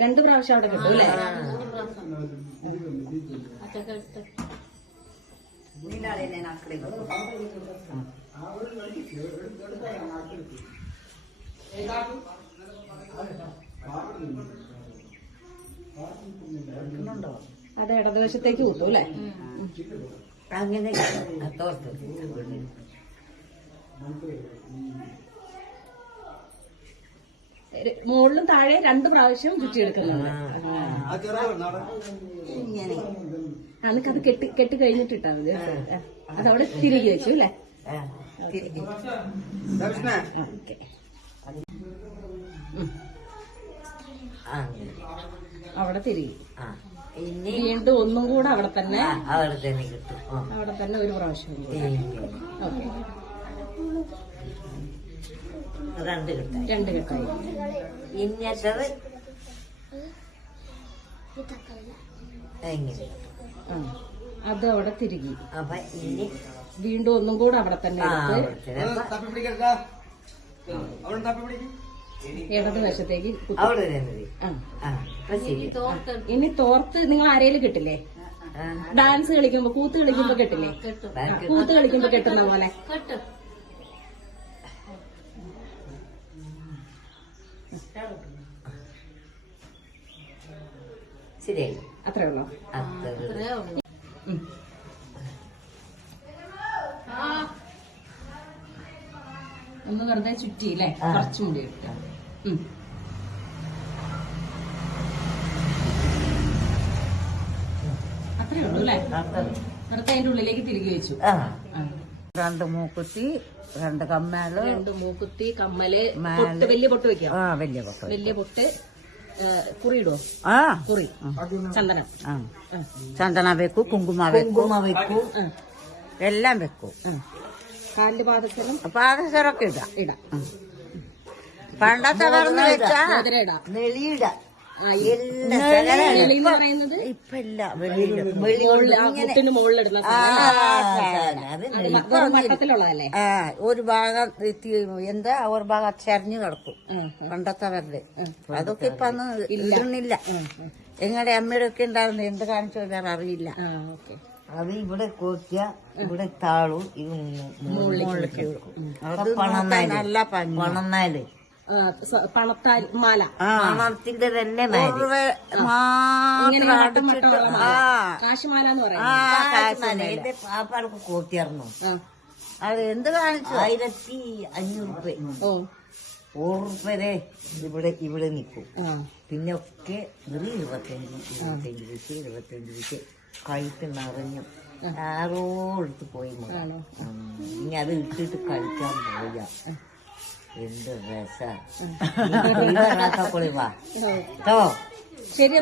രണ്ട് പ്രാവശ്യം അവിടെ കിട്ടും അല്ലേ? അത് ഇടതുവശത്തേക്ക് കൂട്ടും അല്ലേ? അങ്ങനെ മുകളിലും താഴെ രണ്ട് പ്രാവശ്യം ചുറ്റിയെടുക്കുന്നുണ്ട്. നമുക്കത് കെട്ട് കഴിഞ്ഞിട്ട് ഇട്ടാ മതി. അതവിടെ തിരികെ വെച്ചു അല്ലേ? ഓക്കെ. അവിടെ തിരികെ വീണ്ടും ഒന്നും കൂടെ അവിടെ തന്നെ കിട്ടും. അവിടെ തന്നെ ഒരു പ്രാവശ്യം. ഓക്കെ, രണ്ട് കെട്ടായി. ഇന്നത്തത് എങ്ങനെ അത് അവിടെ തിരികെ. അപ്പൊ ഇനി വീണ്ടും ഒന്നും കൂടെ അവിടെ തന്നെ ഇടതുവശത്തേക്ക്. ഇനി തോർത്ത് നിങ്ങൾ ആരേലും കിട്ടില്ലേ? ഡാൻസ് കളിക്കുമ്പോ, കൂത്ത് കളിക്കുമ്പോ കെട്ടില്ലേ? കൂത്ത് കളിക്കുമ്പോ കെട്ടുന്ന പോലെ. ശരിയായി. അത്രേ ഉള്ളൂ. ഒന്ന് വെറുതെ ചുറ്റിയില്ലേ? കുറച്ചും കൂടി എടുക്കാം. അത്രേ ഉള്ളൂ അല്ലേ? വെറുതെ അതിന്റെ ഉള്ളിലേക്ക് തിരികെ വെച്ചു. രണ്ട് മൂക്കുത്തി, രണ്ട് കമ്മല്, രണ്ട് മൂക്കുത്തി, കമ്മല്, വലിയ പൊട്ട് വെക്കാം. വലിയ പൊട്ട്. കുറിയിടുവോ? കുറി, ചന്ദനം. ചന്ദന വെക്കൂ, കുങ്കുമ വെക്കൂ, എല്ലാം വെക്കൂ. കാലില് പാദസരമൊക്കെ ഇടാം. പണ്ടത്തെ പറഞ്ഞ വെച്ചാ നെളിയിടാം. ഇപ്പൊ ഇല്ല, മുകളിലിടുന്ന ഒരു ഭാഗം എന്താ, ഒരു ഭാഗം ചരിഞ്ഞു കിടക്കും പണ്ടത്തെ വരല്. അതൊക്കെ ഇപ്പൊ അന്ന് ഇടുന്നില്ല. എങ്ങളുടെ അമ്മയുടെ ഉണ്ടായിരുന്നു. എന്ത് കാണിച്ചു വേറെ അറിയില്ല. അത് ഇവിടെ കോത്തിയ, ഇവിടെ താളും മുകളിലേക്ക് അത് നല്ല പണന്നാല് പണത്താൽ മാല. പണത്തിന്റെ തന്നെ കാശുമാല എന്ന് പറയുന്നത്. പാപ്പാടൊക്കെ കോത്തിയായിരുന്നു. അത് എന്ത് കാണിച്ചു? 1500 രൂപ ഇവിടെ നിൽക്കും. പിന്നെ ഒക്കെ 25 വെച്ച് കഴുത്ത് നിറഞ്ഞു ആരോടുത്ത് പോയി. ഇനി അത് ഇട്ടിട്ട് കളിക്കാൻ പോയ എന്ത് രസപ്പൊളിവാ. ശരി,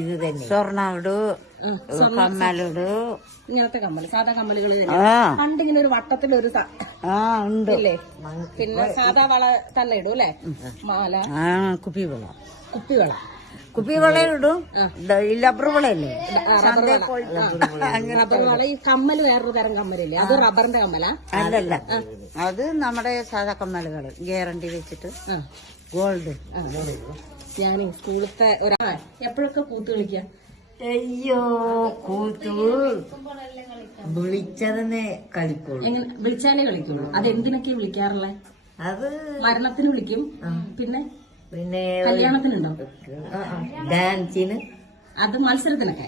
ഇത് തന്നെ സ്വർണ്ണ കമ്മലിട്. ഇങ്ങനത്തെ കമ്മല്, സാധാ കമ്മലുകൾ പണ്ടിങ്ങനെ ഒരു വട്ടത്തിലൊരു ഉണ്ട്. പിന്നെ സാധാ വള തന്നെ ഇടും അല്ലേ? മാല, കുപ്പിവള കുപ്പിവളയിടും. റബ്ബർ വളയല്ലേ? റബ്ബർ വള. ഈ കമ്മല് വേറൊരു തരം കമ്മലില്ലേ? അത് റബ്ബറിന്റെ കമ്മലാ? അല്ലല്ല, അത് നമ്മുടെ സാധാ കമ്മലുകള് ഗ്യാരണ്ടി വെച്ചിട്ട് ഗോൾഡ്. ഞാൻ സ്കൂളത്തെ എപ്പോഴൊക്കെ കൂത്ത് കളിക്കാം? അയ്യോ, കൂത്ത് വിളിച്ചതന്നെ കളിക്കുള്ളൂ. എങ്ങനെ വിളിച്ചാലേ കളിക്കുള്ളൂ? അതെന്തിനൊക്കെ വിളിക്കാറുള്ളേ? അത് മരണത്തിന് വിളിക്കും. പിന്നെ പിന്നെ കല്യാണത്തിനുണ്ടോ? ഡാൻസിന്, അത് മത്സരത്തിനൊക്കെ,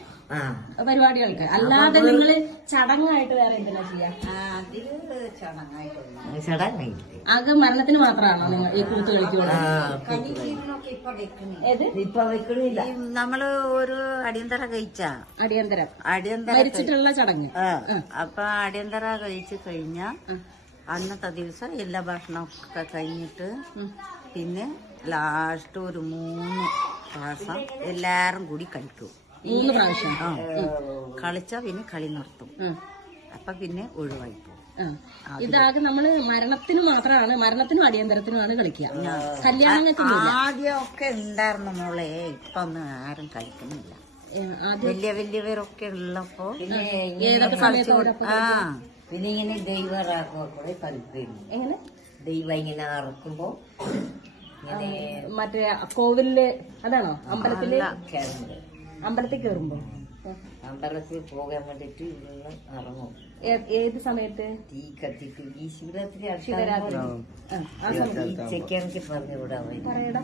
പരിപാടികൾക്ക്. അല്ലാതെ നിങ്ങള് ചടങ്ങായിട്ട് വേറെ എന്തിനാ ചെയ്യാ? ആകെ മരണത്തിന് മാത്രമാണോ നിങ്ങൾ ഈ കൂത്ത് കളിക്കുള്ളൂ? ഇപ്പൊ വെക്കണില്ല. നമ്മള് ഒരു അടിയന്തര അടിയന്തരം മരിച്ചിട്ടുള്ള ചടങ്ങ്. അപ്പൊ അടിയന്തര കഴിച്ചു കഴിഞ്ഞാ അന്നത്തെ ദിവസം എല്ലാ ഭക്ഷണമൊക്കെ കഴിഞ്ഞിട്ട് പിന്നെ ലാസ്റ്റ് ഒരു 3 പ്രാവശ്യം എല്ലാരും കൂടി കളിക്കും. 3 പ്രാവശ്യം കളിച്ചാ പിന്നെ കളി നിർത്തും. അപ്പൊ പിന്നെ ഒഴിവായി പോകും. ഇതാകെ നമ്മള് മരണത്തിന് മാത്രമാണ്, മരണത്തിനും അടിയന്തരത്തിനുമാണ് കളിക്കുക. കല്യാണങ്ങൾക്ക് ആദ്യമൊക്കെ ഉണ്ടായിരുന്നു മോളെ. ഇപ്പൊ ഒന്നും ആരും കളിക്കുന്നില്ല. ആദ്യം വലിയ വലിയവരൊക്കെ ഉള്ളപ്പോ പിന്നെ ഏതൊക്കെ സമയത്ത് അവരൊപ്പം ആ പിന്നെ ഇങ്ങനെ ദൈവം ഇറക്കുമ്പോഴേ കളിക്കുന്നു. എങ്ങനെ ദൈവം ഇങ്ങനെ ഇറക്കുമ്പോ ഇങ്ങനെ മറ്റേ കോവിലില് അതാണോ അമ്പലത്തില് കേറുന്നത്. അമ്പലത്തിൽ കേറുമ്പോ അമ്പലത്തിൽ പോകാൻ വേണ്ടിട്ട് ഇവിടുന്ന് ഇറങ്ങും. ഏത് സമയത്ത്? തീ കത്തിട്ട് ഈ ശിവരാത്രി ശിവരാത്രി. ആ സമയത്ത് ഉച്ചയ്ക്ക് പറഞ്ഞു വിടാൻ പറയടാ.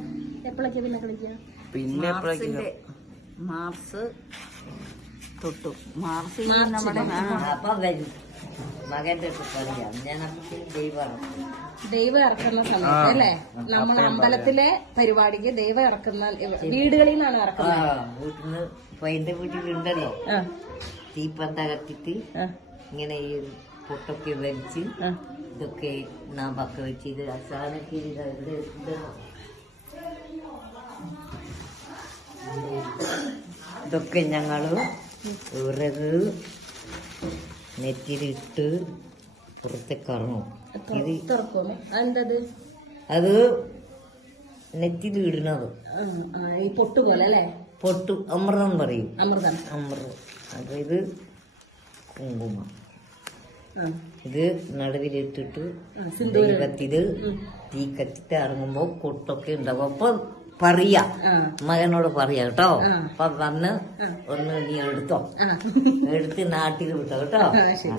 എപ്പോഴൊക്കെ പിന്നെ കളിക്കുക? പിന്നെ മാർച്ച് തൊട്ടു മാർച്ച് മാർച്ചില്. നമ്മുടെ അപ്പൊ വരും മകന്റെ അടുത്ത് പറയാം ഞാൻ അപ്പൊ ദൈവം ദൈവം ഇറക്കുന്ന സമയത്ത് അല്ലേ? നമ്മൾ അമ്പലത്തിലെ പരിപാടിക്ക് ദൈവം ഇറക്കുന്ന വീടുകളിൽ നിന്നാണ് ഇറക്കുന്നത്. വീട്ടിന്ന് എന്റെ വീട്ടിലുണ്ടല്ലോ ആ, തീപ്പന്ത കത്തിട്ട് ആ, ഇങ്ങനെ ഈ പൊട്ടൊക്കെ വലിച്ച് ആ. ഇതൊക്കെ നാമ്പൊക്കെ വെച്ച് ഇത് സാധനമൊക്കെ ഇവിടെ ഉണ്ടല്ലോ. ഇതൊക്കെ ഞങ്ങള് വിറക് നെറ്റിലിട്ട് പുറത്തേക്ക് ഇറങ്ങും. ഇത് തുറക്കും. അതെന്തത്? അത് നെറ്റിലിടുന്നത് ഈ പൊട്ടുപോലെ അല്ലേ? പൊട്ടു അമൃതം പറയും. അമൃതം. അമൃതം അത് ഇത് കുങ്കുമം. ആ, ഇത് നടുവിലിട്ടിട്ട് സിന്ദൂരം. ദൈവത്തില് തീ കത്തിട്ട് ഇറങ്ങുമ്പോ കൊട്ടൊക്കെ ഉണ്ടാവും. അപ്പൊ പറയാ ആ, മകനോട് പറയാ കേട്ടോ. ആ. അപ്പൊ വന്ന് ഒന്ന് നീ എടുത്തോ, ആ. എടുത്ത് നാട്ടിൽ വിട്ടോ കേട്ടോ. ആ, ശരി.